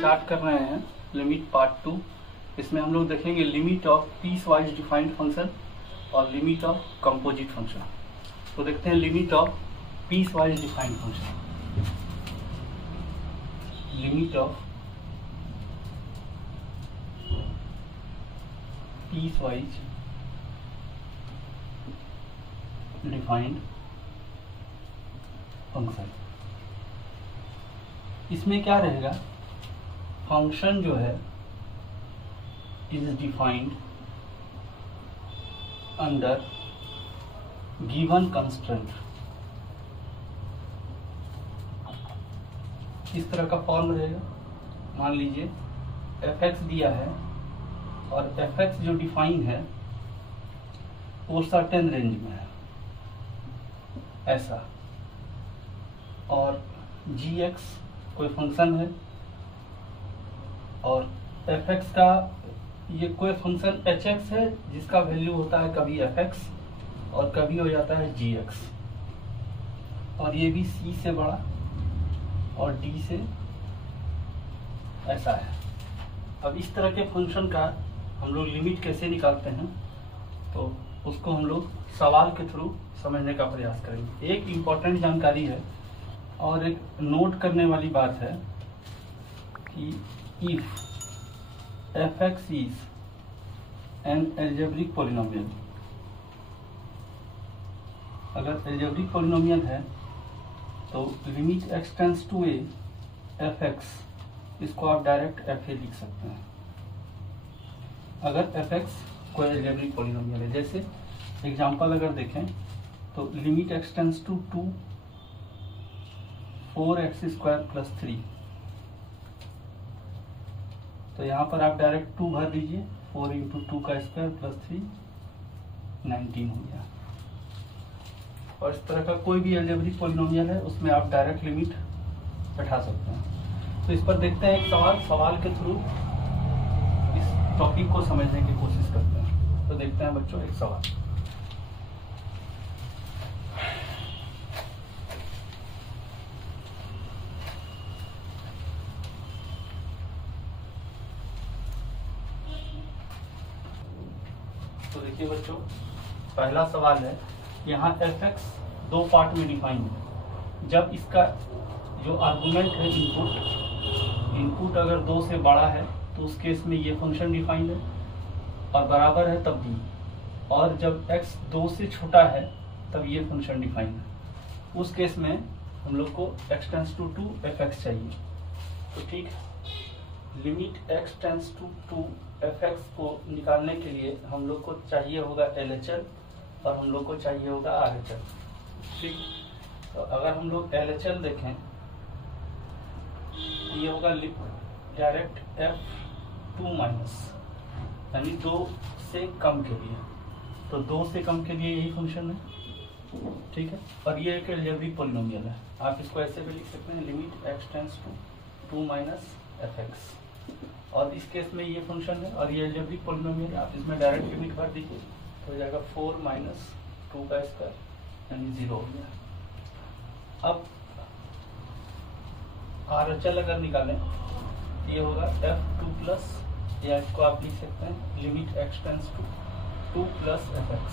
Start कर रहे हैं लिमिट पार्ट 2। इसमें हम लोग देखेंगे limit of peace wise defined function और लिमिट ऑफ कंपोजिट फंक्शन। तो देखते हैं limit of peace wise defined function. Limit of peace wise defined function. इसमें क्या रहेगा, फंक्शन जो है is defined under given constraint. इस तरह का फॉर्म रहेगा। मान लीजिए f(x) दिया है और f(x) जो डिफाइन है वो सर्टेन रेंज में है ऐसा, और g(x) कोई फंक्शन है और f(x) का ये कोई फंक्शन h(x) है जिसका वैल्यू होता है कभी f(x) और कभी हो जाता है g(x), और ये भी c से बड़ा और d से ऐसा है। अब इस तरह के फंक्शन का हम लोग लिमिट कैसे निकालते हैं, तो उसको हम लोग सवाल के थ्रू समझने का प्रयास करेंगे। एक इम्पॉर्टेंट जानकारी है और एक नोट करने वाली बात है कि if f(x) is an algebraic polynomial, अगर एल्जेब्रिक पॉलिनोमियल है तो limit x tends to a f(x), इसको आप डायरेक्ट fa लिख सकते हैं अगर f(x) कोई एल्जेब्रिक पॉलिनोमियल है। जैसे एग्जांपल अगर देखें तो limit x tends to 2 4x² + 3, तो यहाँ पर आप डायरेक्ट 2 भर दीजिए, 4 × 2 का स्क्वायर + 3 19 हो गया। और इस तरह का कोई भी एल्जेब्रिक पॉलिनोमियल है उसमें आप डायरेक्ट लिमिट बैठा सकते हैं। तो इस पर देखते हैं एक सवाल के थ्रू इस टॉपिक को समझने की कोशिश करते हैं। तो देखते हैं बच्चों एक सवाल। तो देखिए बच्चों, पहला सवाल है, यहाँ f(x) दो पार्ट में डिफाइन है। जब इसका जो आर्गुमेंट है इनपुट अगर 2 से बड़ा है तो उस केस में ये फंक्शन डिफाइंड है और बराबर है तब भी, और जब x 2 से छोटा है तब ये फंक्शन डिफाइंड है। उस केस में हम लोग को x टेंड्स टू 2 f(x) चाहिए। तो ठीक है, limit x tends to 2 f(x) को निकालने के लिए हम लोग को चाहिए होगा LHL और हम लोग को चाहिए होगा RHL। ठीक, तो अगर हम लोग LHL देखें ये होगा डायरेक्ट f2- यानी 2 से कम के लिए, तो 2 से कम के लिए यही फंक्शन है। ठीक है, और ये एक एल्जेब्रिक पॉलिनोमियल है। आप इसको ऐसे भी लिख सकते हैं, limit x tends to 2 - f(x), और इस केस में ये फंक्शन है और ये एल्जेब्रिक पॉलिनोमियल है। आप इसमें डायरेक्ट लिमिट भर दीजिए तो हो जाएगा 4 - 2 का स्क्वायर यानी 0 हो गया। अब RHL अगर निकालें तो ये होगा f2+, या इसको आप लिख सकते हैं limit x tends to 2 + f(x),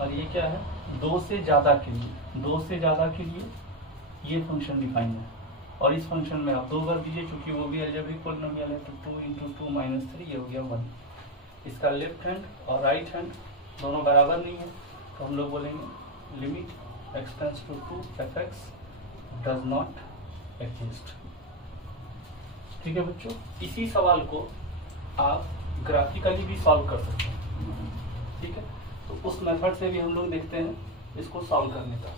और ये क्या है, 2 से ज़्यादा के लिए, 2 से ज़्यादा के लिए ये फंक्शन डिफाइन है। और इस फंक्शन में आप 2 भर दीजिए क्योंकि वो भी एल्जेब्रिक पॉलिनोमियल है, तो 2 × 2 - 3 ये हो गया 1। इसका लेफ्ट हैंड और राइट हैंड दोनों बराबर नहीं है, तो हम लोग बोलेंगे limit x tends to 2 f(x) does not exist. ठीक है बच्चों, इसी सवाल को आप ग्राफिकली भी सॉल्व कर सकते हैं। ठीक है, तो उस मेथड से भी हम लोग देखते हैं इसको सॉल्व करने का।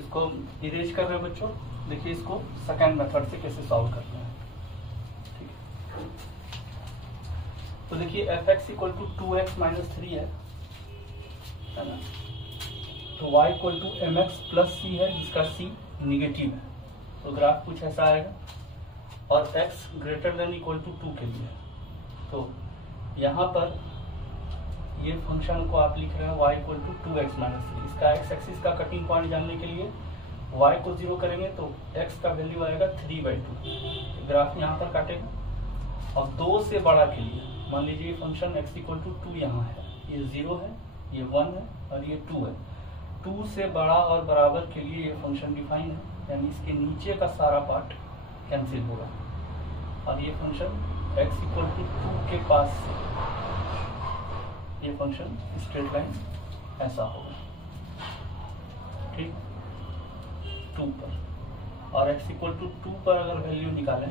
इसको इरेज कर रहे हैं बच्चों, देखिए इसको सेकंड मेथड से कैसे सॉल्व करते हैं। ठीक है, तो देखिए f(x) = 2x - 3 है ना, तो y = mx + c है जिसका c निगेटिव है, तो ग्राफ कुछ ऐसा आएगा, और x > 2 के लिए। तो यहाँ पर ये फंक्शन को आप लिख रहे हैं y = 2x - 3। इसका x एक्सिस का कटिंग पॉइंट जानने के लिए y को 0 करेंगे तो x का वैल्यू आएगा 3/2। ग्राफ यहाँ पर काटेगा और 2 से बड़ा के लिए मान लीजिए फंक्शन x इक्वल टू 2 यहाँ है, ये 0 है, ये 1 है और ये 2 है। 2 से बड़ा और बराबर के लिए ये फंक्शन डिफाइन है, यानी इसके नीचे का सारा पार्ट कैंसिल होगा और ये फंक्शन x इक्वल टू 2 के पास से ये फंक्शन स्ट्रेट लाइन ऐसा होगा, ठीक, 2 पर। और x इक्वल टू 2 पर अगर वैल्यू निकालें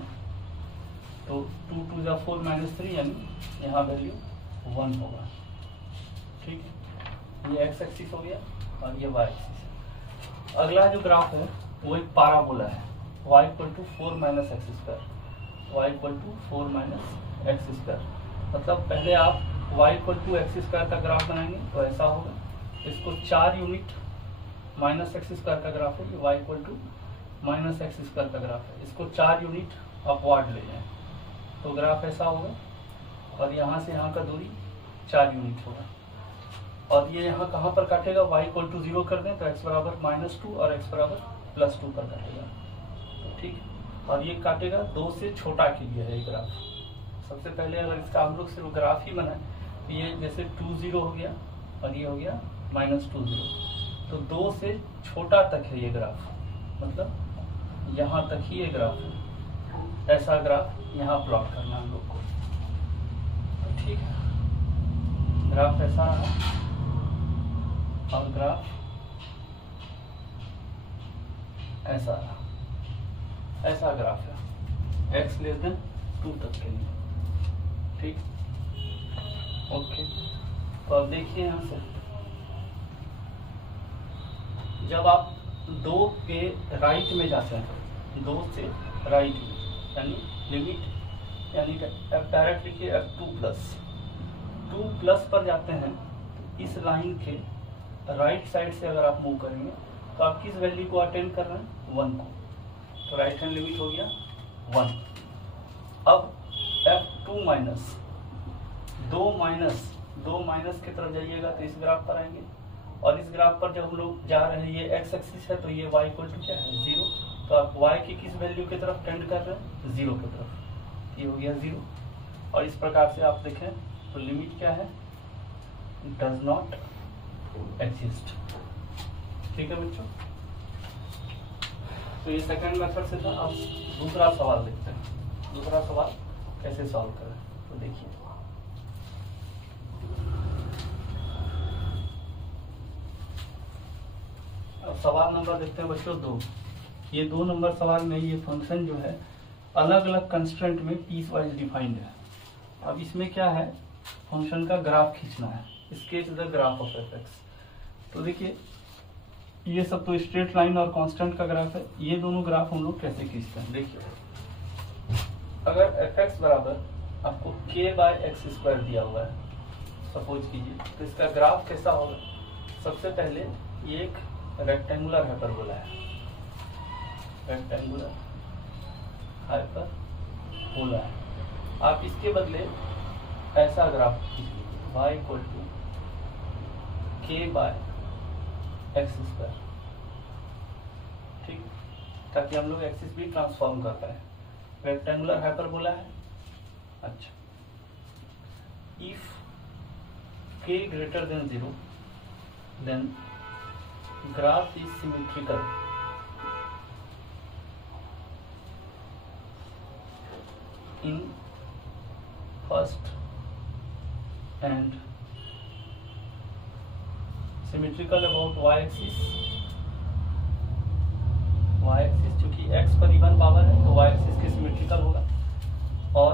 तो 2 2 जा 4 -3 यानी यहाँ वैल्यू 1 होगा, ठीक है। ये x एक्सिस हो गया और ये y एक्सिस। अगला जो ग्राफ है वो एक पाराबोला है, y equal to 4 - x², y equal to 4 - x²। मतलब पहले आप y इक्वल टू x² का ग्राफ बनाएंगे तो ऐसा होगा, इसको 4 यूनिट -x² का ग्राफ है, y इक्वल टू -x² का ग्राफ है, इसको 4 यूनिट अपवार्ड ले जाएं तो ग्राफ ऐसा होगा और यहाँ से यहाँ का दूरी 4 यूनिट होगा। और ये यहाँ कहाँ पर काटेगा, y इक्वल टू 0 कर दें तो x बराबर -2 और x बराबर +2 पर काटेगा, तो ठीक। और ये काटेगा 2 से छोटा के लिए है ये ग्राफ। सबसे पहले अगर इसका हम लोग सिर्फ ग्राफ ही बनाए तो ये जैसे 2 0 हो गया और ये हो गया -2 0, तो 2 से छोटा तक है ये ग्राफ, मतलब यहाँ तक ही ये ग्राफ है। ऐसा ग्राफ यहाँ प्लॉट करना हम लोग को, तो ठीक है। ग्राफ ऐसा रहा और ग्राफ ऐसा रहा, ऐसा ग्राफ है x <2 तक के लिए, ठीक, ओके। तो अब देखिए यहाँ से जब आप 2 के राइट में जाते हैं, 2 से राइट में यानी लिमिट यानी डायरेक्ट लिखिए f2+ पर जाते हैं तो इस लाइन के राइट साइड से अगर आप मूव करेंगे तो आप किस वैल्यू को अटेंड कर रहे हैं, 1 को, तो राइट हैंड लिमिट हो गया 1। अब f2- 2 माइनस की तरफ जाइएगा तो इस ग्राफ पर आएंगे और इस ग्राफ पर जब हम लोग जा रहे हैं ये x एक्सिस है तो ये y इक्वल टू क्या है 0, तो आप y की किस वैल्यू की तरफ टेंड कर रहे हैं, 0 की तरफ, ये हो गया 0। और इस प्रकार से आप देखें तो लिमिट क्या है, डज नॉट एग्जिस्ट, ठीक है बच्चों। तो ये सेकंड मेथड से था। अब दूसरा सवाल देखते हैं, दूसरा सवाल कैसे सॉल्व करें, तो देखिए अब सवाल नंबर देखते हैं बच्चों 2। ये 2 नंबर सवाल में ये फंक्शन जो है अलग अलग कंस्ट्रेंट में पीस वाइज डिफाइंड है। अब इसमें क्या है, फंक्शन का ग्राफ खींचना है, sketch the graph of f(x). तो देखिए ये सब तो स्ट्रेट लाइन और कांस्टेंट का ग्राफ है, ये दोनों ग्राफ हम लोग कैसे खींचते हैं। देखिए अगर f(x) बराबर आपको k/x² दिया हुआ है सपोज कीजिए, तो इसका ग्राफ कैसा होगा। सबसे पहले ये एक रेक्टेंगुलर हाइपरबोला है, रेक्टेंगुलर हाइपरबोला है। आप इसके बदले ऐसा ग्राफ कीजिए, y इक्वल टू k/x², ठीक, ताकि हम लोग एक्सिस भी ट्रांसफॉर्म कर पाए। रेक्टेंगुलर हाइपरबोला है। अच्छा, if k greater than 0 then graph is symmetrical in first and symmetrical about y-axis चूंकि x पर इवन पावर है तो y-axis के सिमेट्रिकल होगा, और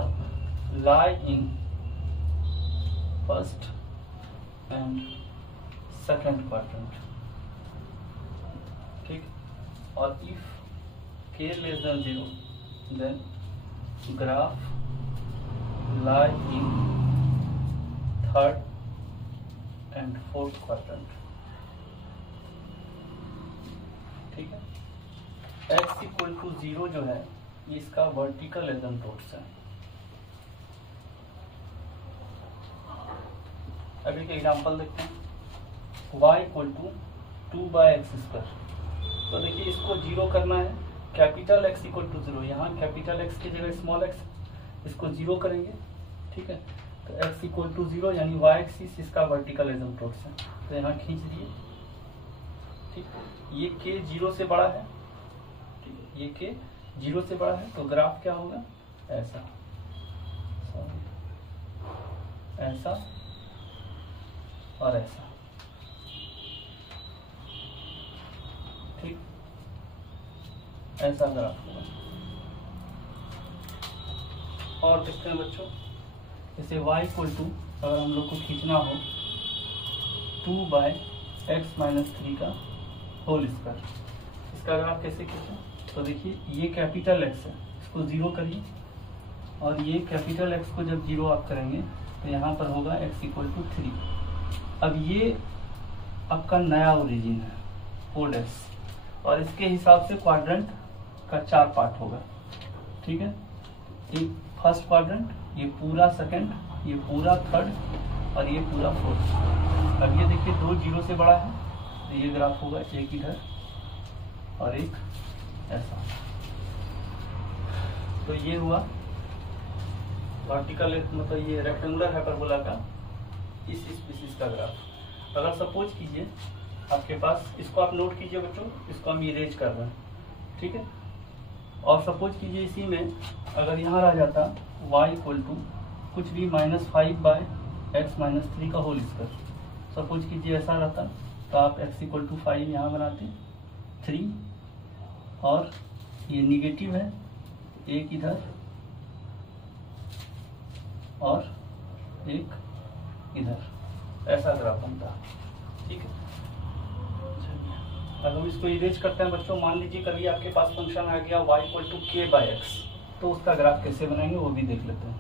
lie in first and second quadrant, ठीक। और if k less than 0 then graph lie in third and fourth quadrant, ठीक है। x इक्वल टू 0 जो है ये इसका वर्टिकल एसिम्पटोट्स है। अब एक एग्जांपल देखते हैं, y इक्वल टू 2/x²। तो देखिए इसको जीरो करना है, capital x equal to zero, यहाँ कैपिटल एक्स की जगह स्मॉल एक्स, इसको जीरो करेंगे, ठीक है। तो एक्स इक्वल टू जीरो यानी वाई एक्सिस इसका वर्टिकल एसिम्प्टोट है, तो यहाँ खींच दिए, ठीक। ये के जीरो से बड़ा है, ठीक है, ये के जीरो से बड़ा है, तो ग्राफ क्या होगा, ऐसा, ऐसा और ऐसा, ठीक, ऐसा ग्राफ होगा। और देखते हैं बच्चों, जैसे y इक्वल टू अगर हम लोग को खींचना हो 2/x-3 का होल स्क्वायर, इसका ग्राफ कैसे खींचें, तो देखिए ये कैपिटल एक्स है, इसको जीरो करिए, और ये कैपिटल एक्स को जब जीरो आप करेंगे तो यहाँ पर होगा x इक्वल टू 3। अब ये आपका नया ओरिजिन है, ओल्ड एक्स, और इसके हिसाब से क्वाड्रेंट का 4 पार्ट होगा, ठीक है। एक फर्स्ट क्वाड्रेंट, ये पूरा सेकंड, ये पूरा थर्ड और ये पूरा फोर्थ। अब ये देखिए 2 जीरो से बड़ा है, तो ये ग्राफ होगा एक इधर और एक ऐसा। तो ये हुआ वर्टिकल, मतलब ये रेक्टेंगुलर हाइपरबोला का इस स्पीसीज का ग्राफ। अगर सपोज कीजिए आपके पास, इसको आप नोट कीजिए बच्चों, इसको हम इरेज कर रहे हैं, ठीक है। और सपोज कीजिए इसी में अगर यहाँ रह जाता y इक्वल टू कुछ भी -5/x-3 का होल स्क्वायर, सपोज कीजिए ऐसा रहता, तो आप x इक्वल टू 5 यहाँ बनाते, 3 और ये निगेटिव है, एक इधर और एक इधर, ऐसा ग्राफ बनता, ठीक है। अगर हम इसको इरेज करते हैं बच्चों, मान लीजिए कभी आपके पास फंक्शन आ गया y इक्वल टू k/x, तो उसका ग्राफ कैसे बनाएंगे वो भी देख लेते हैं।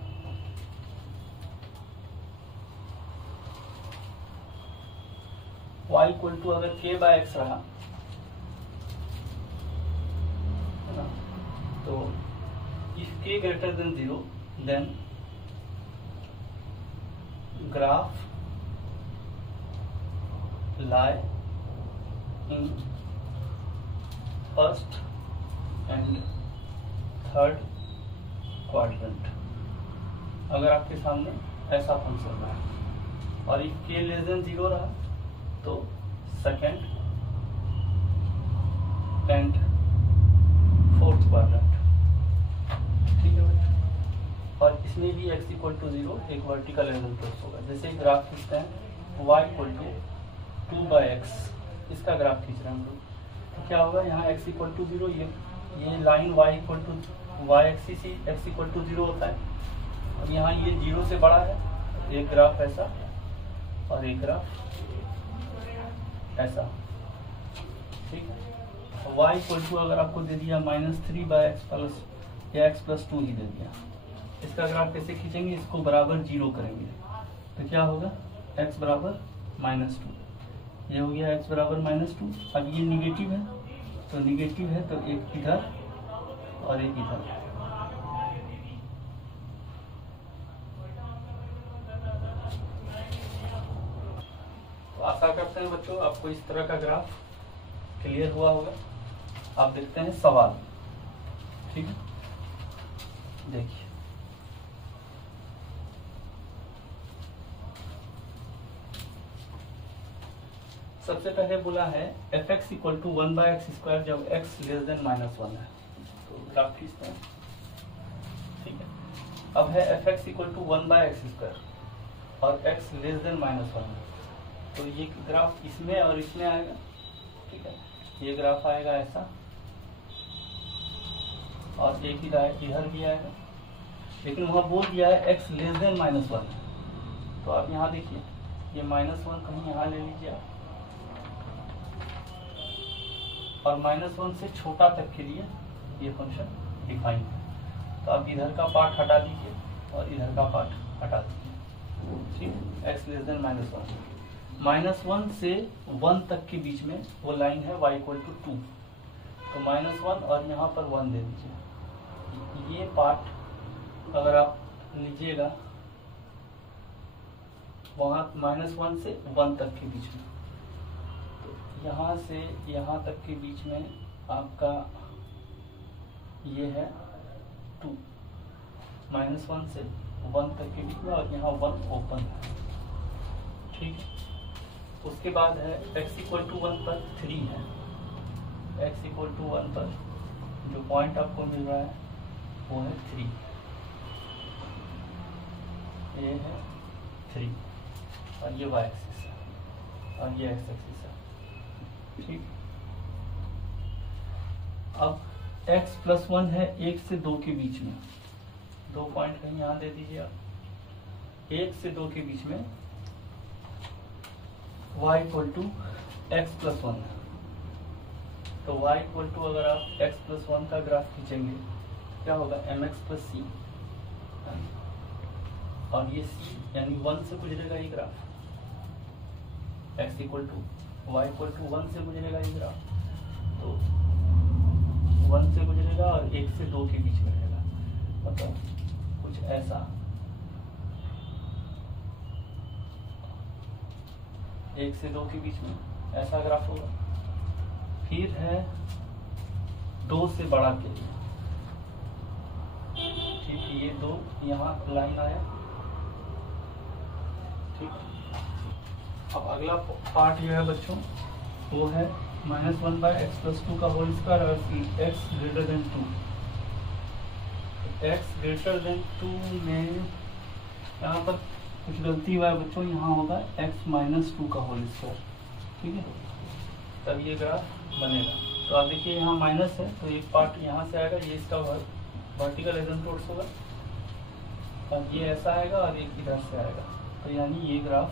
y इक्वल टू अगर k/x रहा है ना, तो if k greater than 0 then graph lie in first and third quadrant। अगर आपके सामने ऐसा फंक्शन रहा और इफ k लेस देन 0 रहा तो सेकेंड एंड फोर्थ क्वाड्रेंट, ठीक है बच्चों। और इसमें भी x इक्वल टू 0 एक वर्टिकल एसिम्प्टोट होगा। जैसे ग्राफ खींचते हैं y इक्वल टू 2/x, इसका ग्राफ खींच रहे हैं हम लोग, तो क्या होगा, यहाँ x इक्वल टू 0, ये line y equal to y axis ही x इक्वल टू 0 होता है। अब यहाँ ये 0 से बड़ा है, एक ग्राफ ऐसा और एक ग्राफ ऐसा, ठीक है। y इक्वल टू अगर आपको दे दिया -3/x प्लस या x+2 ही दे दिया, इसका ग्राफ कैसे खींचेंगे, इसको बराबर 0 करेंगे, तो क्या होगा, x बराबर -2, ये हो गया x बराबर -2। अब ये निगेटिव है, तो निगेटिव है तो एक इधर और एक इधर, तो आशा करते हैं बच्चों आपको इस तरह का ग्राफ क्लियर हुआ होगा। आप देखते हैं सवाल, ठीक है, देखिए सबसे पहले बोला है fx इक्वल टू 1/x² जब x लेस देन -1 है, तो ग्राफ खींचते हैं, ठीक है। अब है fx इक्वल टू 1/x² और x लेस देन -1 है, तो ये ग्राफ इसमें और इसमें आएगा, ठीक है। ये ग्राफ आएगा ऐसा और एक इधर भी आएगा, लेकिन वहाँ बोल दिया है x लेस देन -1, तो आप यहाँ देखिए ये -1 कहीं यहाँ ले लीजिए आप, और -1 से छोटा तक के लिए ये फंक्शन डिफाइन है। तो आप इधर का पार्ट हटा दीजिए और इधर का पार्ट हटा दीजिए, ठीक। x लेस देन -1 से 1 तक के बीच में वो लाइन है y इक्वल टू 2, तो -1 और यहाँ पर 1 दे दीजिए। ये पार्ट अगर आप लीजिएगा वहाँ -1 से 1 तक के बीच में, तो यहाँ से यहाँ तक के बीच में आपका ये है 2, -1 से 1 तक के बीच में, और यहाँ 1 ओपन है, ठीक है। उसके बाद है x = 1 पर 3 है, x = 1 पर जो पॉइंट आपको मिल रहा है वो है 3, ये है 3, और ये y एक्सिस है और ये x एक्सिस है, ठीक। अब x + 1 है 1 से 2 के बीच में, 2 पॉइंट कहीं यहाँ दे दीजिए आप, 1 से 2 के बीच में y = x + 1, तो y = अगर आप x + 1 का ग्राफ खींचेंगे क्या होगा, mx + c, और ये c यानी 1 से गुजरेगा ये ग्राफ, x = y = 1 से गुजरेगा ये ग्राफ, तो 1 से गुजरेगा और 1 से 2 के बीच में रहेगा, मतलब कुछ ऐसा, 1 से 2 के बीच में ऐसा ग्राफ होगा। फिर है 2 से बड़ा के लिए, ठीक है, ये 2 यहाँ लाइन आया, ठीक। अब अगला पार्ट जो है बच्चों वो है -1/x + 2 का होल स्क्वायर और x > 2। x > 2 में यहाँ पर कुछ गलती हुआ है बच्चों, यहाँ होगा x - 2 का होल स्क्वायर, ठीक है, तब ये ग्राफ बनेगा। तो आप देखिए यहाँ माइनस है तो एक पार्ट यहाँ से आएगा, ये इसका वर्टिकल एसिम्प्टोट्स होगा, और ये ऐसा आएगा और एक इधर से आएगा, तो यानी ये ग्राफ,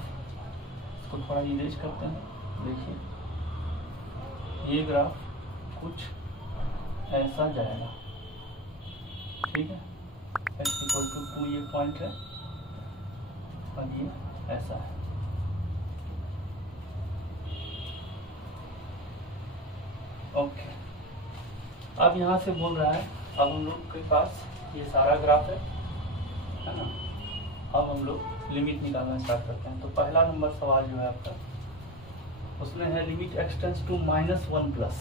इसको थोड़ा इरेज करते हैं, देखिए ये ग्राफ कुछ ऐसा जाएगा, ठीक है, x = 2 ये पॉइंट है और ये ऐसा है, ओके। अब यहाँ से बोल रहा है, अब हम लोग के पास ये सारा ग्राफ है ना, अब हम लोग लिमिट निकालना स्टार्ट करते हैं। तो पहला नंबर सवाल जो है आपका, उसमें है limit x tends to -1 plus,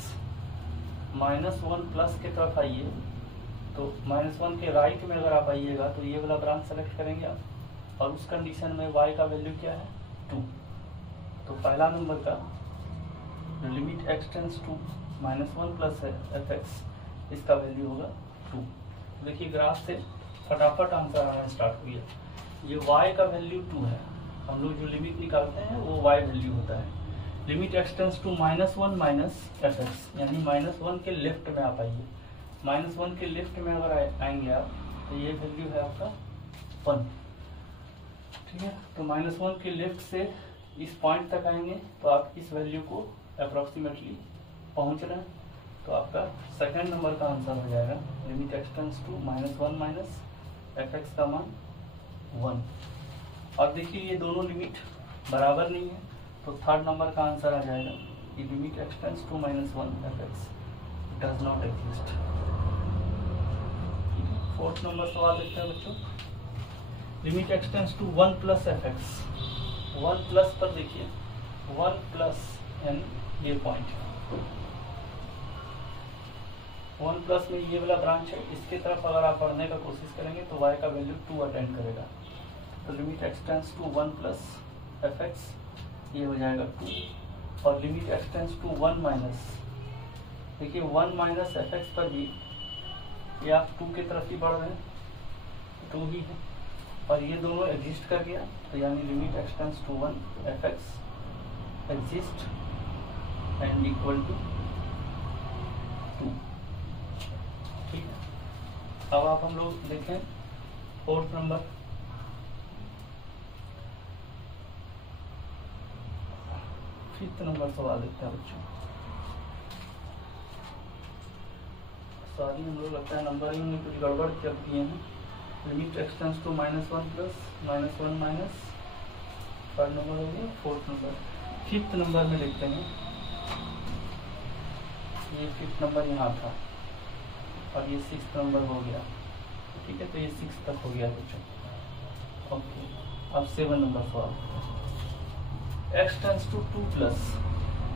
-1 plus के तरफ आइए, तो -1 के राइट में अगर आप आइएगा तो ये वाला ब्रांच सेलेक्ट करेंगे आप, और उस कंडीशन में y का वैल्यू क्या है 2, तो पहला नंबर का जो limit x tends to -1 plus है fx, इसका वैल्यू होगा 2। देखिए ग्राफ से फटाफट आंसर आना स्टार्ट हुई है, ये y का वैल्यू 2 है, हम लोग जो लिमिट निकालते हैं वो y वैल्यू होता है। Limit x tends to -1 - fx, यानी -1 के लेफ्ट में आप आइए, -1 के लेफ्ट में अगर आएंगे आप तो ये वैल्यू है आपका 1, ठीक है। तो -1 के लेफ्ट से इस पॉइंट तक आएंगे तो आप इस वैल्यू को अप्रोक्सीमेटली पहुंच रहे हैं, तो आपका सेकंड नंबर का आंसर हो जाएगा limit x tends to -1 - fx का मान 1। और देखिए ये दोनों लिमिट बराबर नहीं है, तो थर्ड नंबर का आंसर आ जाएगा कि limit x tends to -1 fx does not exist. Fourth number सवाल देखते हैं बच्चों, limit x tends to 1 plus fx, 1 plus पर देखिए 1 प्लस एन, ये पॉइंट 1 प्लस में ये वाला ब्रांच है, इसके तरफ अगर आप बढ़ने का कोशिश करेंगे तो y का वैल्यू 2 अटेंड करेगा, तो limit x tends to 1 plus fx ये हो जाएगा 2, और limit x tends to 1 minus, देखिए 1 माइनस fx पर भी ये आप 2 की तरफ ही बढ़ रहे हैं, 2 ही है, और ये दोनों एग्जिस्ट कर गया, तो यानी limit x tends to 1 fx exist and equal to 2, ठीक है। अब आप हम लोग देखें फोर्थ नंबर, फिफ्थ नंबर सवाल देखते हैं बच्चों। सॉरी हम लोग लगता है नंबरिंग में कुछ गड़बड़ कर दिए हैं। Limit x tends to -1 plus -1 minus, third number हो गया। फोर्थ नंबर, फिफ्थ नंबर में लिखते हैं, ये फिफ्थ नंबर यहाँ था और ये सिक्स्थ नंबर हो गया, ठीक है, तो ये 6 तक हो गया बच्चों, ओके। अब 7 नंबर सवाल, x tends to 2 plus,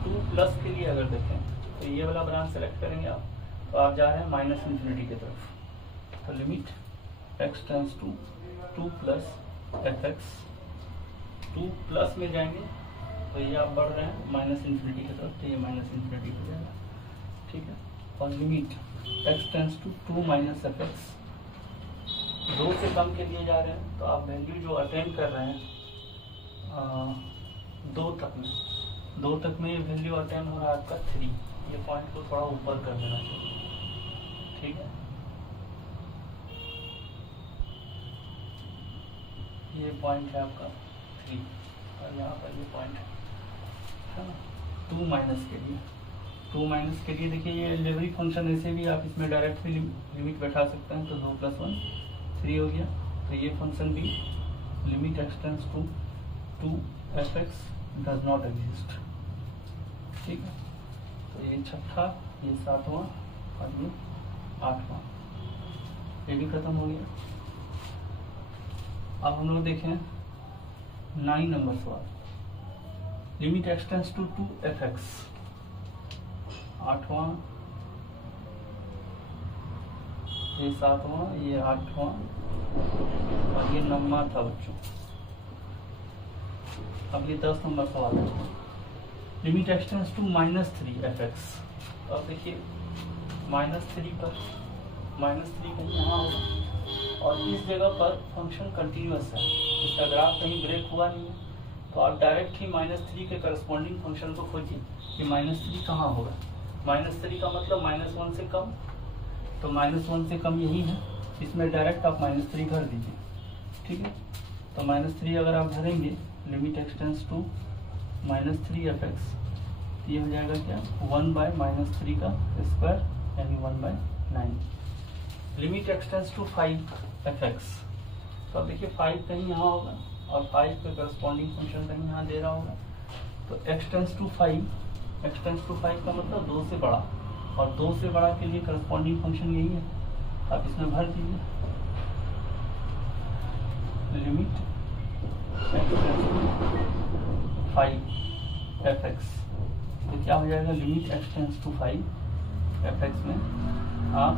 2 plus के लिए अगर देखें तो ये वाला ब्रांच सेलेक्ट करेंगे आप, तो आप जा रहे हैं माइनस इन्फिनिटी की तरफ। तो limit x tends to 2 plus f x, 2 plus में जाएंगे तो ये आप बढ़ रहे हैं माइनस इन्फिनिटी की तरफ, तो ये माइनस इन्फिनिटी हो जाएगा, ठीक है। और limit x tends to 2 minus f x, 2 से कम के लिए जा रहे हैं, तो आप वैल्यू जो अटेंड कर रहे हैं 2 तक में ये वैल्यू अटेंड हो रहा है आपका 3, ये पॉइंट को थोड़ा ऊपर कर देना चाहिए, ठीक है। ये पॉइंट है आपका 3 और यहाँ पर ये पॉइंट है ना 2 माइनस के लिए। 2 माइनस के लिए देखिए ये अलजेब्रिक फंक्शन ऐसे भी आप इसमें डायरेक्ट भी लिमिट बैठा सकते हैं, तो 2 + 1 3 हो गया। तो ये फंक्शन भी limit x tends to 2 f x does not exist, ठीक है। तो ये 6वां, ये 7वां और ये 8वां, ये भी खत्म हो गया। अब हम लोग देखें 9 नंबर सवाल, limit x tends to 2 f x, 8वां, ये 7वां, ये 8वां और ये 9वां था बच्चों। अब ये 10 नंबर सवाल है, limit x tends to -3 f x. तो अब देखिए -3 पर -3 कहीं यहाँ होगा और इस जगह पर फंक्शन कंटिन्यूअस है, इसका ग्राफ कहीं ब्रेक हुआ नहीं है, तो आप डायरेक्ट ही -3 के करस्पॉन्डिंग फंक्शन को खोजिए कि -3 कहाँ होगा। -3 का मतलब -1 से कम, तो -1 से कम यही है, इसमें डायरेक्ट आप -3 भर दीजिए, ठीक है। तो -3 अगर आप भरेंगे limit x tends to -3 f x, ये हो जाएगा क्या 1/-3 का स्क्वायर यानी 1/9। Limit x tends to 5 f x, तो अब देखिए 5 कहीं यहाँ होगा और 5 पे करस्पॉन्डिंग फंक्शन कहीं यहाँ दे रहा होगा, तो एक्स टेंस टू 5 का मतलब 2 से बड़ा, और 2 से बड़ा के लिए करस्पॉन्डिंग फंक्शन यही है, आप इसमें भर दीजिए limit x tends to 5 f x. तो क्या हो जाएगा limit x tends to 5 f x में आप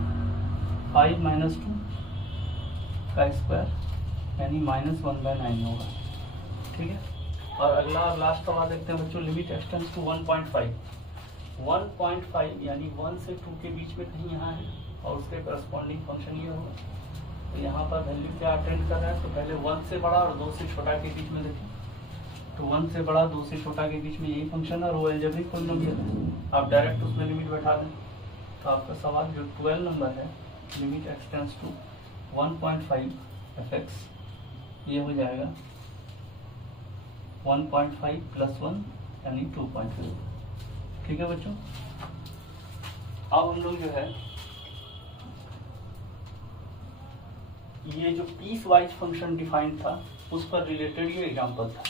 5 - 2 का स्क्वायर यानी -1/9 होगा, ठीक है। और अगला और लास्ट सवाल देखते हैं बच्चों, लिमिट एक्स टेंस टू 1.5 यानी 1 से 2 के बीच में कहीं यहाँ है और उसके करस्पॉन्डिंग फंक्शन ये होगा। तो यहाँ पर वैल्यू क्या अटेंड कर रहा है, तो पहले 1 से बड़ा और 2 से छोटा के बीच में देखें, तो 1 से बड़ा 2 से छोटा के बीच में यही फंक्शन है और वो अलजेब्रिक पॉलिनोमियल है, आप डायरेक्ट उसमें लिमिट बैठा दें। तो आपका सवाल जो 12 नंबर है, limit x tends to 1.5 f x, ये हो जाएगा 1.5 + 1 यानी 2.5, ठीक है बच्चों। अब हम लोग जो है ये जो पीस वाइज फंक्शन डिफाइंड था उस पर रिलेटेड ये एग्जांपल था।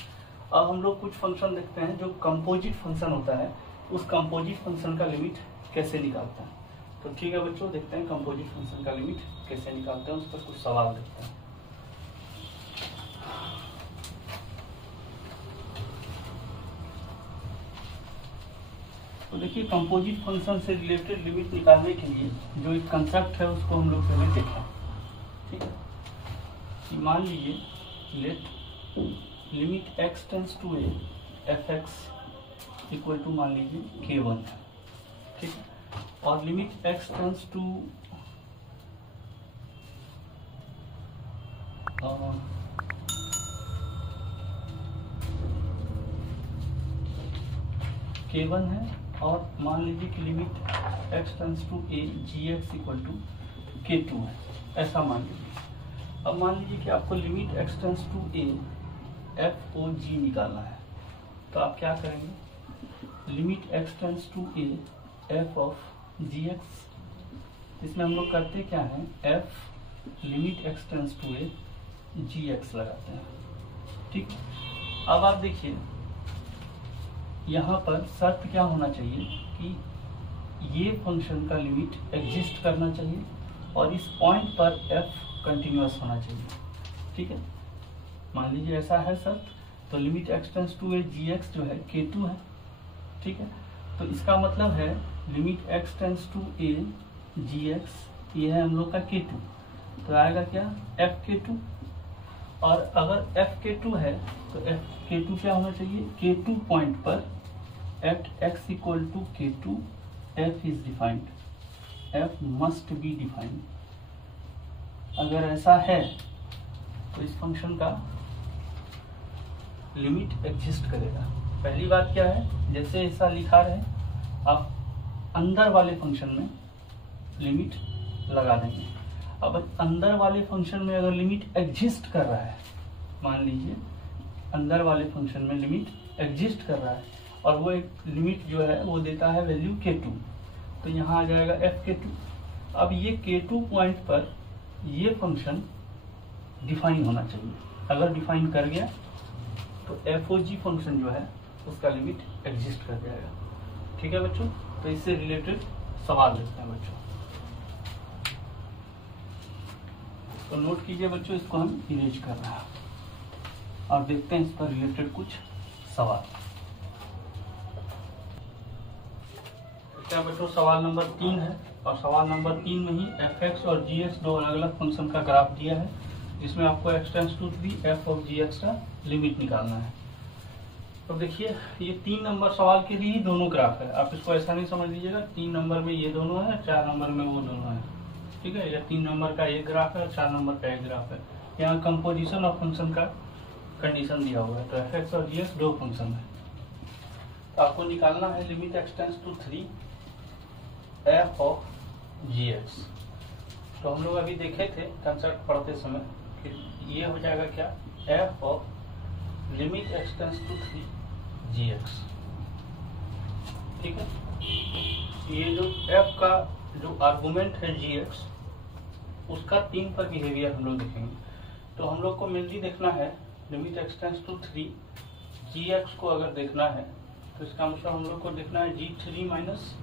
अब हम लोग कुछ फंक्शन देखते हैं जो कंपोजिट फंक्शन होता है, उस कंपोजिट फंक्शन का लिमिट कैसे निकालते हैं। तो ठीक है बच्चों, देखते हैं कंपोजिट फंक्शन का लिमिट कैसे निकालते हैं, उस पर कुछ सवाल देखते हैं। तो देखिए कंपोजिट फंक्शन से रिलेटेड लिमिट निकालने के लिए जो एक कंसेप्ट है उसको हम लोग पहले देखें, ठीक है। कि मान लीजिए let limit x tends to a f x equal to मान लीजिए k1 है, ठीक है। और limit x tends to k1 है और मान लीजिए कि limit x tends to a g x equal to k2 है, ऐसा मान लीजिए। अब मान लीजिए कि आपको limit x tends to a f o g निकालना है, तो आप क्या करेंगे limit x tends to a f of g x, इसमें हम लोग करते क्या है f limit x tends to a g x लगाते हैं, ठीक। अब आप देखिए यहाँ पर शर्त क्या होना चाहिए कि ये फंक्शन का लिमिट एग्जिस्ट करना चाहिए और इस पॉइंट पर एफ कंटिन्यूअस होना चाहिए, ठीक है। मान लीजिए ऐसा है शर्त, तो limit x tends to a g x जो है k2 है, ठीक है। तो इसका मतलब है limit x tends to a gx, ये है हम लोग का k2, तो आएगा क्या fk2। और अगर fk2 है तो fk2 क्या होना चाहिए, k2 पॉइंट पर at x equal to k2 f is defined, f must be defined. अगर ऐसा है तो इस फंक्शन का लिमिट एग्जिस्ट करेगा। पहली बात क्या है, जैसे ऐसा लिखा रहे आप अंदर वाले फंक्शन में लिमिट लगा देंगे। अब अंदर वाले फंक्शन में अगर लिमिट एग्जिस्ट कर रहा है, मान लीजिए अंदर वाले फंक्शन में लिमिट एग्जिस्ट कर रहा है और वो एक लिमिट जो है वो देता है वैल्यू k2, तो यहाँ आ जाएगा fk2। अब ये k2 पॉइंट पर ये फंक्शन डिफाइन होना चाहिए। अगर डिफाइन कर गया तो fog फंक्शन जो है उसका लिमिट एग्जिस्ट कर जाएगा। ठीक है बच्चों, तो इससे रिलेटेड सवाल देखते हैं बच्चों। तो नोट कीजिए बच्चों, इसको हम इरेज कर रहे हैं और देखते हैं इस पर रिलेटेड कुछ सवाल। क्या बच्चों, सवाल नंबर 3 है और सवाल नंबर 3 में ही fx और gx दो अलग अलग फंक्शन का ग्राफ दिया है, जिसमें आपको x tends to 3 f of gx का लिमिट निकालना है। तो देखिए ये 3 नंबर सवाल के लिए ही दोनों ग्राफ है, आप इसको ऐसा नहीं समझ लीजिएगा 3 नंबर में ये दोनों है, 4 नंबर में वो दोनों है। ठीक है, या 3 नंबर का एक ग्राफ है और 4 नंबर का एक ग्राफ है। यहाँ कंपोजिशन ऑफ फंक्शन का कंडीशन दिया हुआ है, तो fx और gx दो फंक्शन है। तो आपको निकालना है limit x tends to 3 f of gx। तो हम लोग अभी देखे थे कंसेप्ट पढ़ते समय कि ये हो जाएगा क्या, f of limit x tends to 3 gx। ठीक है, ये जो f का जो आर्गुमेंट है gx, उसका 3 पर बिहेवियर हम लोग देखेंगे। तो हम लोग को मेनली देखना है limit x tends to 3 gx को अगर देखना है तो इसका मतलब हम लोग को देखना है g3 माइनस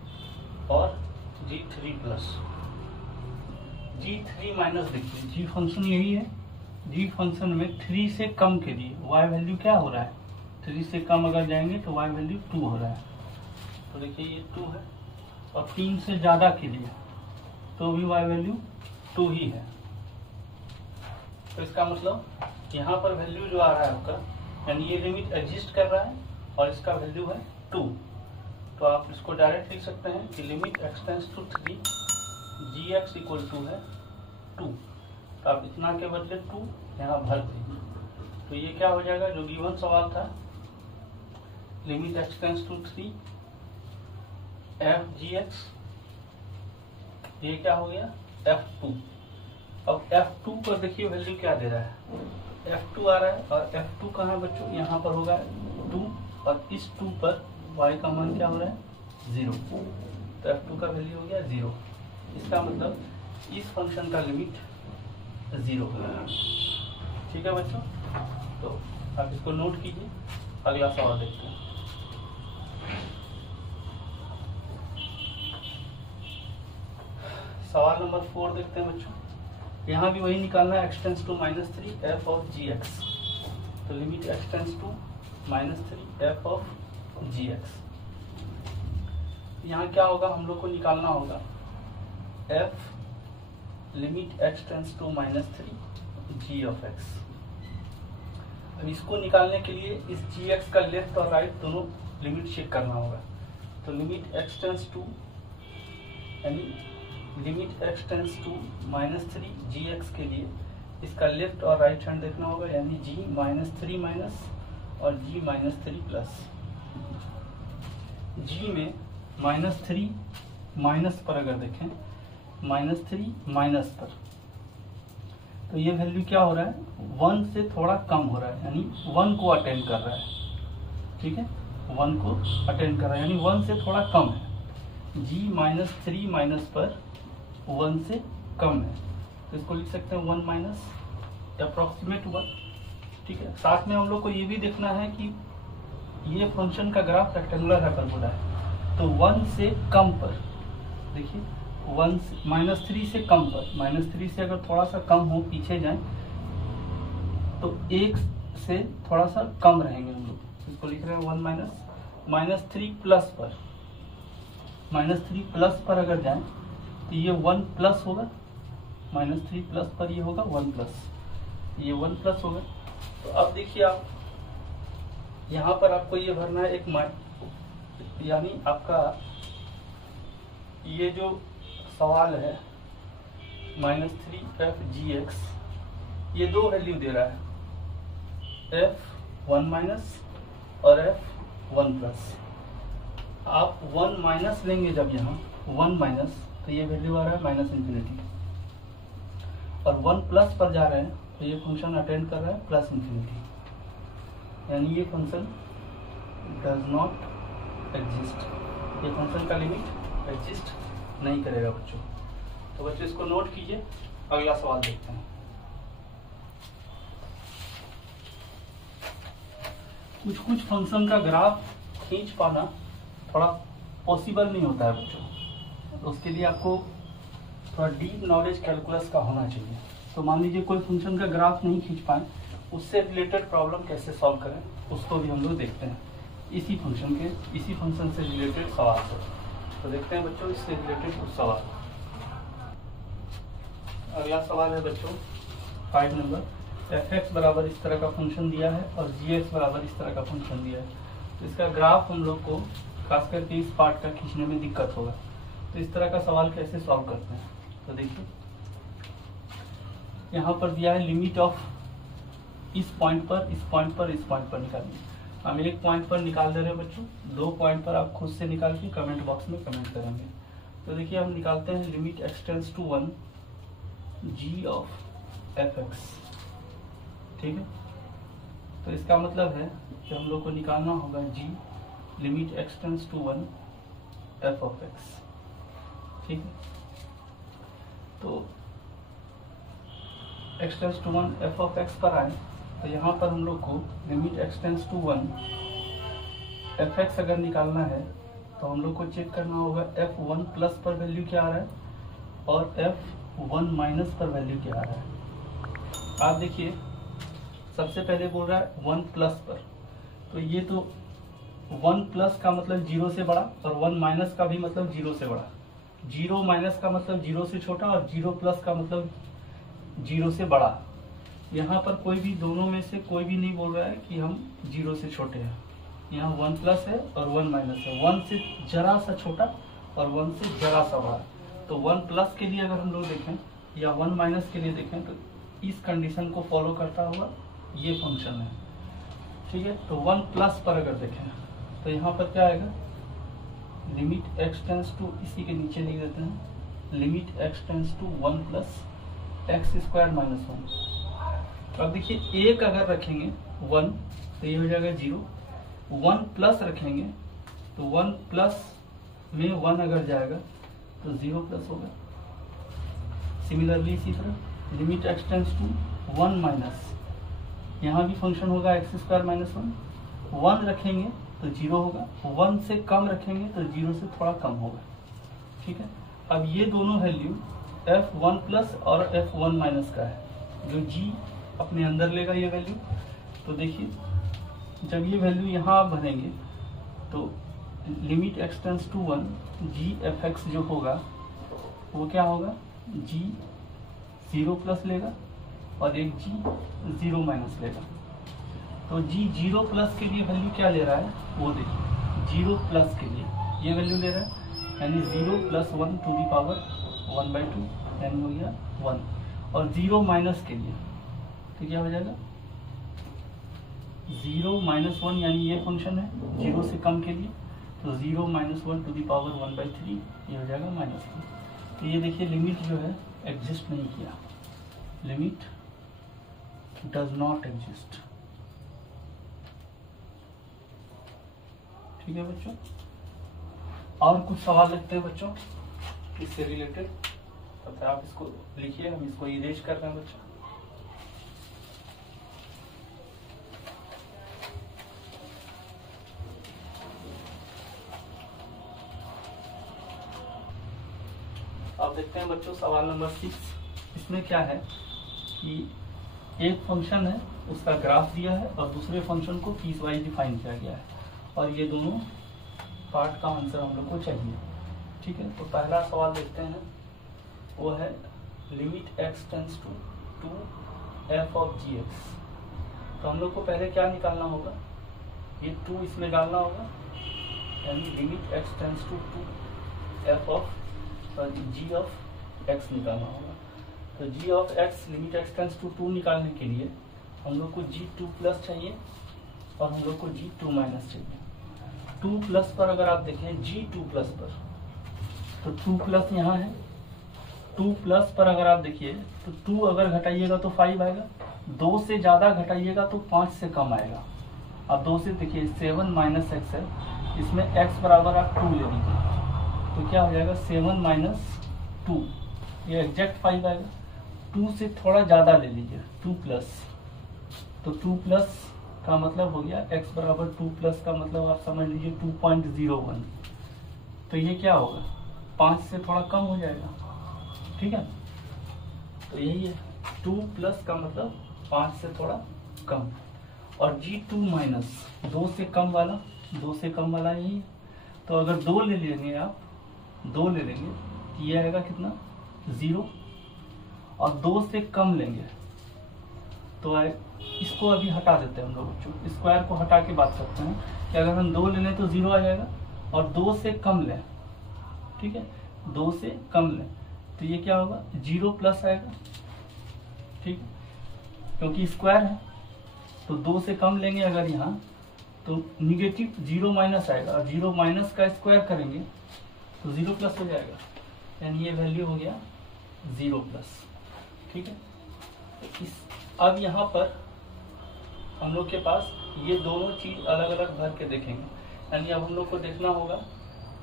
और g3 प्लस। g3 माइनस देखिए, g फंक्शन यही है, g फंक्शन में 3 से कम के लिए y वैल्यू क्या हो रहा है, 3 से कम अगर जाएंगे तो y वैल्यू 2 हो रहा है। तो देखिए ये 2 है, और 3 से ज़्यादा के लिए तो भी y वैल्यू 2 ही है। तो इसका मतलब यहाँ पर वैल्यू जो आ रहा है आपका, यानी ये लिमिट एग्जिस्ट कर रहा है और इसका वैल्यू है 2। तो आप इसको डायरेक्ट लिख सकते हैं कि limit x tends to 3 gx equal to है 2। तो आप इतना के बदले 2 यहाँ भर दीजिए। तो ये क्या हो जाएगा, जो गिवन सवाल था limit x tends to 3 f gx, ये क्या हो गया f2। अब f2 पर देखिए वैल्यू क्या दे रहा है, f2 आ रहा है और f2 कहाँ है बच्चों, यहाँ पर होगा 2 और इस 2 पर y का मान क्या हो रहा है 0। तो f2 का वैल्यू हो गया 0। इसका मतलब इस फंक्शन का लिमिट 0 है। ठीक है बच्चों, तो आप इसको नोट कीजिए। अगला सवाल देखते हैं। सवाल नंबर 4 देखते हैं बच्चों। यहाँ भी वही निकालना है, x tends to -3 f of gx। तो limit x tends to -3 f of gx। यहाँ क्या होगा, हम लोग को निकालना होगा f limit x tends to -3 g of x। अब इसको निकालने के लिए इस gx का लेफ्ट और राइट दोनों लिमिट चेक करना होगा। तो लिमिट x टेंस टू, यानी limit x tends to -3 gx के लिए इसका लेफ्ट और राइट हैंड देखना होगा, यानी g -3 माइनस और g -3 प्लस। g में -3 माइनस पर अगर देखें, -3 माइनस पर, तो ये वैल्यू क्या हो रहा है, 1 से थोड़ा कम हो रहा है, यानी 1 को अटेंड कर रहा है। ठीक है, 1 को अटेंड कर रहा है, यानी 1 से थोड़ा कम है। g -3 माइनस पर 1 से कम है, तो इसको लिख सकते हैं 1 माइनस अप्रोक्सीमेट 1। ठीक है, साथ में हम लोग को ये भी देखना है कि ये फंक्शन का ग्राफ रेक्टेंगुलर हाइपरबोला है, तो 1 से कम पर देखिए, -3 से कम पर, -3 से अगर थोड़ा सा कम हो, पीछे जाए तो 1 से थोड़ा सा कम रहेंगे हम लोग। इसको लिख रहे हैं 1 माइनस -3 प्लस पर, -3 प्लस पर अगर जाएं तो ये 1 प्लस होगा, -3 प्लस पर ये होगा 1 प्लस, ये 1 प्लस होगा। तो अब देखिए आप यहाँ पर आपको ये भरना है एक यानी आपका ये जो सवाल है -3f(g(x), ये दो वैल्यू दे रहा है, f1 माइनस और f1 प्लस। आप 1 माइनस लेंगे जब यहाँ 1 माइनस, तो ये वैल्यू आ रहा है -∞, और 1 प्लस पर जा रहे हैं तो ये फंक्शन अटेंड कर रहा है +∞, यानी ये फंक्शन डज नॉट एग्जिस्ट, ये फंक्शन का लिमिट एग्जिस्ट नहीं करेगा बच्चों। तो बच्चों इसको नोट कीजिए, अगला सवाल देखते हैं। कुछ फंक्शन का ग्राफ खींच पाना थोड़ा पॉसिबल नहीं होता है बच्चों, तो उसके लिए आपको थोड़ा डीप नॉलेज कैलकुलस का होना चाहिए। तो मान लीजिए कोई फंक्शन का ग्राफ नहीं खींच पाए, उससे रिलेटेड प्रॉब्लम कैसे सॉल्व करें उसको भी हम लोग देखते हैं, इसी फंक्शन से रिलेटेड सवाल से। तो देखते हैं बच्चों इससे रिलेटेड कुछ सवाल। अगला सवाल है बच्चों 5 नंबर, f(x) बराबर इस तरह का फंक्शन दिया है और g(x) बराबर इस तरह का फंक्शन दिया है। तो इसका ग्राफ हम लोग को खास करके इस पार्ट का खींचने में दिक्कत होगा। तो इस तरह का सवाल कैसे सॉल्व करते हैं, तो देखिए यहाँ पर दिया है लिमिट ऑफ इस पॉइंट पर निकालिए। हम एक पॉइंट पर निकाल दे रहे हैं बच्चों, 2 पॉइंट पर आप खुद से निकाल के कमेंट बॉक्स में कमेंट करेंगे। तो देखिए हम निकालते हैं limit x tends to 1 g of f(x), ठीक है। तो इसका मतलब है कि हम लोग को निकालना होगा g limit x tends to 1 f(x), ठीक है। तो x टेंड्स टू 1 f(x) पर आए तो यहाँ पर हम लोग को limit x tends to 1 f(x) अगर निकालना है तो हम लोग को चेक करना होगा f1 प्लस पर वैल्यू क्या आ रहा है और f1 माइनस पर वैल्यू क्या आ रहा है। आप देखिए सबसे पहले बोल रहा है 1 प्लस पर, तो ये तो 1 प्लस का मतलब 0 से बड़ा और 1 माइनस का भी मतलब 0 से बड़ा, 0 माइनस का मतलब 0 से छोटा और 0 प्लस का मतलब 0 से बड़ा। यहाँ पर कोई भी दोनों में से कोई भी नहीं बोल रहा है कि हम 0 से छोटे हैं। यहाँ 1 प्लस है और 1 माइनस है, 1 से जरा सा छोटा और 1 से जरा सा बड़ा। तो 1 प्लस के लिए अगर हम लोग देखें या 1 माइनस के लिए देखें तो इस कंडीशन को फॉलो करता हुआ ये फंक्शन है, ठीक है। तो 1 प्लस पर अगर देखें तो यहाँ पर क्या आएगा, लिमिट x टेंड्स टू, इसी के नीचे लिख देते हैं limit x tends to 1 plus x² minus 1। अब देखिए एक अगर रखेंगे 1 तो ये हो जाएगा 0, 1 प्लस रखेंगे तो 1 प्लस में 1 अगर जाएगा तो 0 प्लस होगा। सिमिलरली इसी तरह limit x tends to 1 minus, यहाँ भी फंक्शन होगा x² माइनस 1, 1 रखेंगे तो 0 होगा, 1 से कम रखेंगे तो 0 से थोड़ा कम होगा, ठीक है। अब ये दोनों वैल्यू f1 प्लस और f1 माइनस का है, जो g अपने अंदर लेगा ये वैल्यू। तो देखिए जब ये वैल्यू यहाँ आप भरेंगे तो limit x tends to 1 g f(x) जो होगा वो क्या होगा, g 0 प्लस लेगा और एक g 0 माइनस लेगा। तो g 0 प्लस के लिए वैल्यू क्या ले रहा है वो देखिए, 0 प्लस के लिए ये वैल्यू ले रहा है, यानी 0 प्लस 1 टू दी पावर 1/2 यानी हो गया 1। और 0 माइनस के लिए तो क्या हो जाएगा 0 माइनस 1, यानी ये फंक्शन है 0 से कम के लिए, तो 0 माइनस 1 टू दी पावर 1/3 ये हो जाएगा -3। तो ये देखिए लिमिट जो है एग्जिस्ट नहीं किया, लिमिट डज नॉट एग्जिस्ट, ठीक है बच्चों। और कुछ सवाल लिखते हैं बच्चों इससे रिलेटेड, तब तक आप इसको लिखिए, हम इसको इरेज कर रहे हैं बच्चों। अब देखते हैं बच्चों सवाल नंबर 6। इसमें क्या है कि एक फंक्शन है उसका ग्राफ दिया है और दूसरे फंक्शन को पीस वाइज डिफाइन किया गया है, और ये दोनों पार्ट का आंसर हम लोग को चाहिए। ठीक है, तो पहला सवाल देखते हैं, वो है limit x tends to 2 f of g x. तो हम लोग को पहले क्या निकालना होगा, ये 2 इसमें डालना होगा, यानी limit x tends to 2 f of g of x निकालना होगा। तो g of x limit x tends to 2 निकालने के लिए हम लोग को g2 प्लस चाहिए और हम लोग को g2 माइनस चाहिए। 2 प्लस पर अगर आप देखें g2 प्लस पर, तो 2 प्लस यहाँ है, 2 प्लस पर अगर आप देखिए तो 2 अगर घटाइएगा तो 5 आएगा, 2 से ज्यादा घटाइएगा तो 5 से कम आएगा। अब 2 से देखिए 7 माइनस एक्स है, इसमें x बराबर आप 2 ले लीजिए, तो क्या हो जाएगा 7 माइनस 2, ये एग्जैक्ट 5 आएगा। 2 से थोड़ा ज्यादा ले लीजिए 2 प्लस, तो 2 प्लस का मतलब हो गया x बराबर 2 प्लस का मतलब आप समझ लीजिए 2.01, तो ये क्या होगा 5 से थोड़ा कम हो जाएगा, ठीक है। तो यही है 2 प्लस का मतलब 5 से थोड़ा कम, और g2 माइनस 2 से कम वाला, 2 से कम वाला यही। तो अगर 2 ले लेंगे आप, 2 ले लेंगे तो ये आएगा कितना 0, और 2 से कम लेंगे तो इसको अभी हटा देते हैं हम लोग बच्चों, स्क्वायर को हटा के बात करते हैं कि अगर हम 2 ले लें तो 0 आ जाएगा, और 2 से कम लें, ठीक है, 2 से कम लें तो ये क्या होगा 0 प्लस आएगा, ठीक है, क्योंकि स्क्वायर है। तो 2 से कम लेंगे अगर यहाँ तो निगेटिव 0 माइनस आएगा, और 0 माइनस का स्क्वायर करेंगे तो 0 प्लस हो जाएगा, यानी ये वैल्यू हो गया 0 प्लस, ठीक है। इस अब यहाँ पर हम लोग के पास ये दोनों चीज अलग अलग भर के देखेंगे, यानी अब हम लोग को देखना होगा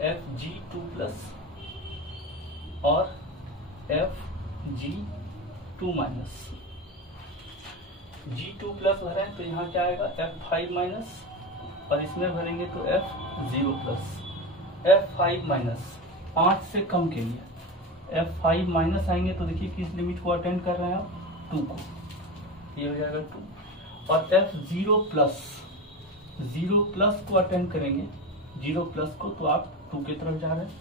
fg2 प्लस और fg2 माइनस। g2 प्लस भरें तो यहाँ क्या आएगा f5 माइनस, और इसमें भरेंगे तो f0 प्लस। f5 माइनस 5 से कम के लिए f5 माइनस आएंगे तो देखिए किस लिमिट को अटेंड कर रहे हैं आप, 2 को, ये हो जाएगा 2, और f0 प्लस 0 प्लस को अटेंड करेंगे, 0 प्लस को, तो आप 2 की तरफ जा रहे हैं,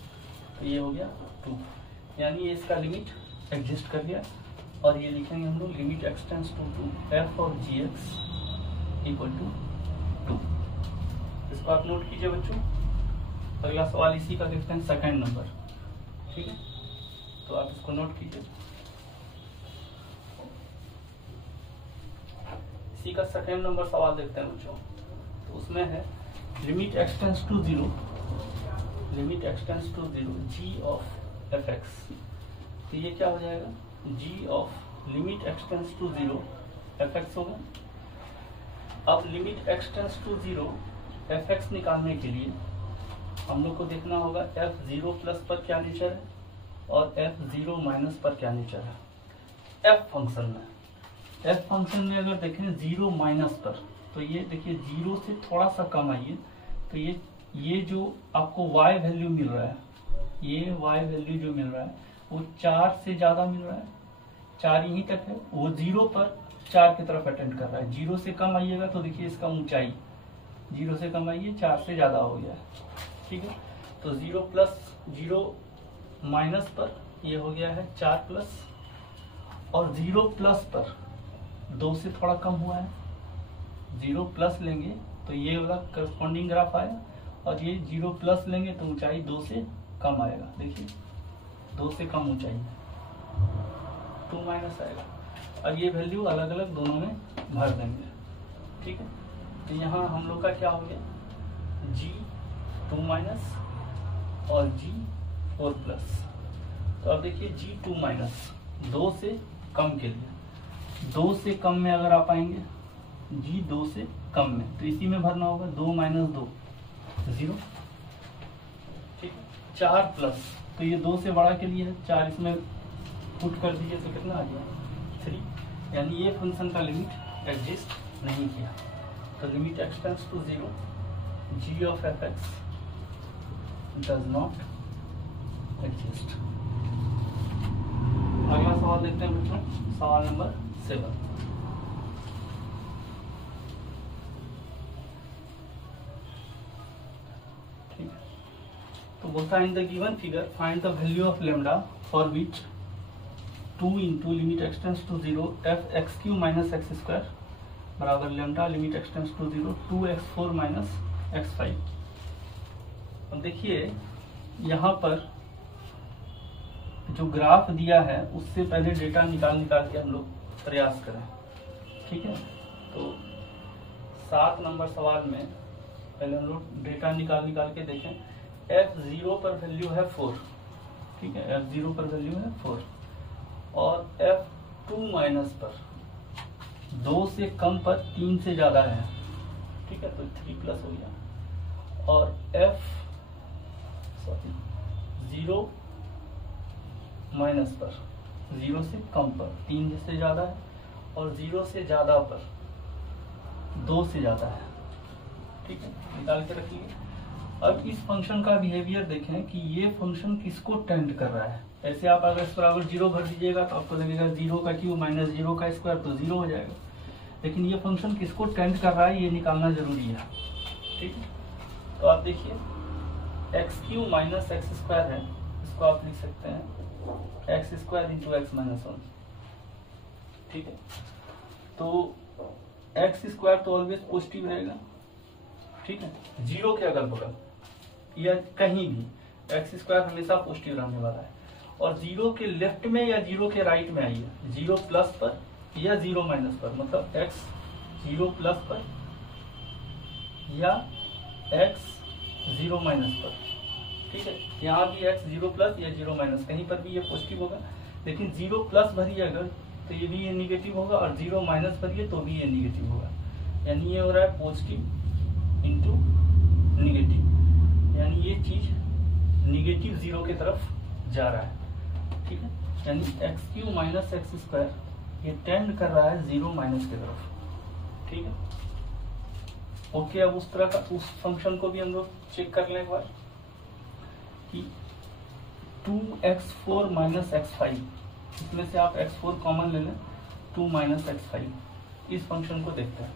तो ये हो गया 2, यानी ये इसका लिमिट एग्जिस्ट कर गया। और ये लिखेंगे हम लोग limit x tends to 2 f of g x equal to 2। इसको आप नोट कीजिए बच्चों। अगला सवाल इसी का देखते हैं, सेकंड नंबर, ठीक है, तो आप इसको नोट कीजिए। इसी का सेकंड नंबर सवाल देखते हैं बच्चों, तो उसमें है limit x tends to 0, limit x tends to 0 g of fx। तो ये क्या हो जाएगा g of limit x tends to 0 fx होगा। अब limit x tends to 0 fx निकालने के लिए हम लोग को देखना होगा f0 प्लस पर क्या नेचर है और f0 माइनस पर क्या नेचर है। f फंक्शन में अगर देखें 0 माइनस पर, तो ये देखिए 0 से थोड़ा सा कम आइए, तो ये जो आपको y वैल्यू मिल रहा है, ये y वैल्यू जो मिल रहा है वो 4 से ज्यादा मिल रहा है, 4 यहीं तक है, वो 0 पर 4 की तरफ अटेंड कर रहा है। 0 से कम आइएगा तो देखिए इसका ऊंचाई, 0 से कम आइए 4 से ज्यादा हो गया है, ठीक है। तो 0 प्लस 0 माइनस पर ये हो गया है 4 प्लस, और 0 प्लस पर 2 से थोड़ा कम हुआ है, 0 प्लस लेंगे तो ये वाला करस्पॉन्डिंग ग्राफ आएगा, और ये 0 प्लस लेंगे तो ऊंचाई 2 से कम आएगा, देखिए 2 से कम ऊंचाई है, 2 माइनस आएगा। अब ये वैल्यू अलग अलग दोनों में भर देंगे, ठीक है। तो यहाँ हम लोग का क्या हो गया g2 माइनस और g4 प्लस। तो अब देखिए g2 माइनस 2 से कम के लिए, 2 से कम में अगर आप आएंगे g 2 से कम में, तो इसी में भरना होगा 2 माइनस 2 0, ठीक है। 4 प्लस, तो ये 2 से बड़ा के लिए है, 4 इसमें पुट कर दीजिए तो कितना आ गया 3, यानी ये फंक्शन का लिमिट एग्जिस्ट नहीं किया। तो limit x tends to 0 g of fx does not exist. अगला सवाल देखते हैं बच्चों, सवाल नंबर 7। ठीक है, तो तो बोलता है in the given figure find the value of lambda for which 2 into limit extends to 0 f x q minus x square बराबर lambda limit extends to 0 2x4 minus x5। अब देखिए यहाँ पर जो ग्राफ दिया है उससे पहले डेटा निकाल के हम लोग प्रयास करें, ठीक है। तो 7 नंबर सवाल में पहले हम लोग डेटा निकाल के देखें। f0 पर वैल्यू है 4, ठीक है, f0 पर वैल्यू है 4 और f2 माइनस पर 2 से कम पर 3 से ज्यादा है, ठीक है, तो 3 प्लस हो गया। और f0 माइनस पर 0 से कम पर 3 से ज्यादा है और 0 से ज्यादा पर 2 से ज्यादा है, ठीक है, निकाल के रखिए। अब इस फंक्शन का बिहेवियर देखें कि ये फंक्शन किसको टेंड कर रहा है। ऐसे आप अगर इस बराबर 0 भर दीजिएगा तो आपको लगेगा 0 का क्यूब माइनस 0 का स्क्वायर तो 0 हो जाएगा, लेकिन ये फंक्शन किसको टेंड कर रहा है ये निकालना जरूरी है, ठीक है। तो आप देखिए x cube minus x square है, इसको आप लिख सकते हैं x square into x minus 1, ठीक है। तो एक्स स्क्वायर तो ऑलवेज पॉजिटिव रहेगा, ठीक है, 0 के अगल बगल या कहीं भी एक्स स्क्वायर हमेशा पॉजिटिव रहने वाला है। और 0 के लेफ्ट में या 0 के राइट में आइए, 0 प्लस पर या 0 माइनस पर, मतलब x 0 प्लस पर या x 0 माइनस पर, ठीक है। यहाँ भी x 0 प्लस या 0 माइनस कहीं पर भी ये पॉजिटिव होगा, लेकिन 0 प्लस भरिए अगर तो ये भी ये निगेटिव होगा और 0 माइनस भरिए तो भी ये निगेटिव होगा। यानी ये हो रहा है पॉजिटिव इंटू निगेटिव, यानी ये चीज निगेटिव 0 की तरफ जा रहा है, ठीक है। यानी x q minus x square ये टेंड कर रहा है 0 माइनस की तरफ, ठीक है। ओके, अब उस तरह का उस फंक्शन को भी हम लोग चेक कर लें एक बार कि 2x4 माइनस x5, इसमें से आप x4 कॉमन ले लें, 2 माइनस x5, इस फंक्शन को देखते हैं।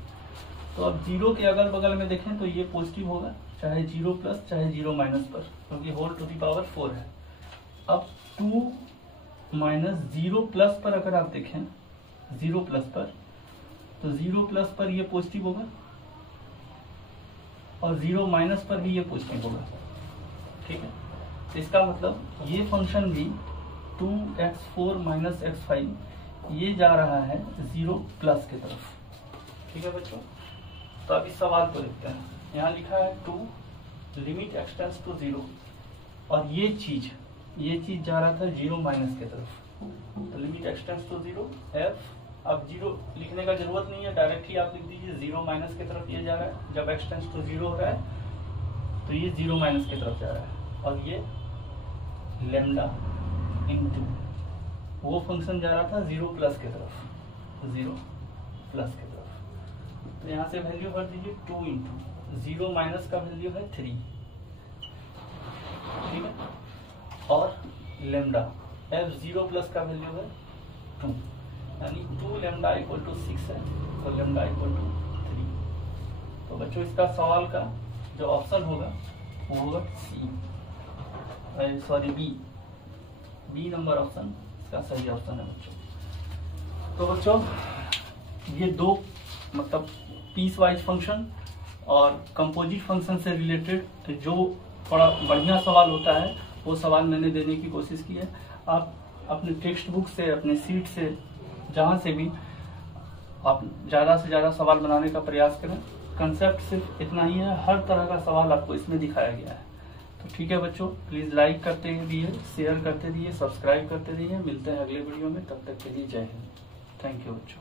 तो अब 0 के अगल बगल में देखें तो ये पॉजिटिव होगा, चाहे 0 प्लस चाहे 0 माइनस पर, क्योंकि होल टू दी पावर 4 है। अब 2 माइनस 0 प्लस पर अगर आप देखें 0 प्लस पर, तो 0 प्लस पर ये पॉजिटिव होगा और 0 माइनस पर भी ये पॉजिटिव होगा, ठीक है। तो इसका मतलब ये फंक्शन भी 2x4 माइनस x5 ये जा रहा है 0 प्लस की तरफ, ठीक है बच्चों। तो अब इस सवाल को देखते हैं। यहाँ लिखा है 2 लिमिट एक्सटेंड्स टू 0 और ये चीज जा रहा था 0 माइनस की तरफ, तो लिमिट एक्सटेंड्स टू 0 f, अब 0 लिखने का जरूरत नहीं है, डायरेक्ट ही आप लिख दीजिए 0 माइनस की तरफ ये जा रहा है। जब एक्सटेंड्स टू 0 हो रहा है तो ये 0 माइनस की तरफ जा रहा है और ये लेमडा इंटू वो फंक्शन जा रहा था 0 प्लस की तरफ, 0 प्लस की तरफ। तो यहाँ से वैल्यू भर दीजिए 2 इंटू 0 माइनस का वैल्यू है 3, ठीक है, और लेमडा f0 प्लस का वैल्यू है 2, यानी 2 लेमडा इक्वल टू 6 है, तो लेमडा इक्वल टू 3। तो बच्चों इसका सवाल का जो ऑप्शन होगा वो होगा बी नंबर ऑप्शन इसका सही ऑप्शन है बच्चों। तो बच्चों ये दो मतलब पीस वाइज फंक्शन और कंपोजिट फंक्शन से रिलेटेड जो बड़ा बढ़िया सवाल होता है वो सवाल मैंने देने की कोशिश की है। आप अपने टेक्स्ट बुक से, अपने सीट से, जहाँ से भी आप ज़्यादा से ज़्यादा सवाल बनाने का प्रयास करें। कंसेप्ट सिर्फ इतना ही है, हर तरह का सवाल आपको इसमें दिखाया गया है। तो ठीक है बच्चों, प्लीज़ लाइक करते रहिए, शेयर करते रहिए, सब्सक्राइब करते रहिए। मिलते हैं अगले वीडियो में, तब तक के लिए जय हिंद। थैंक यू बच्चों।